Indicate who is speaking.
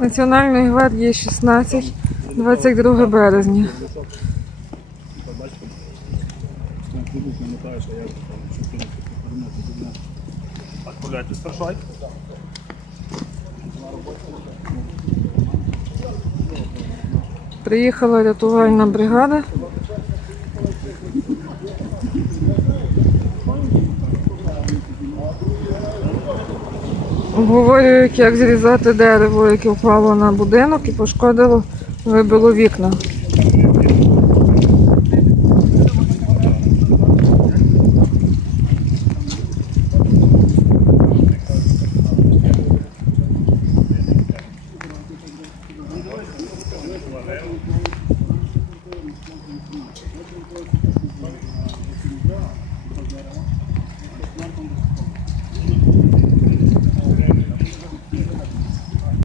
Speaker 1: Національної гвардії 16, 22 березня. Приїхала рятувальна бригада. Обговорюють, як зрізати дерево, яке впало на будинок і пошкодило, вибило вікна.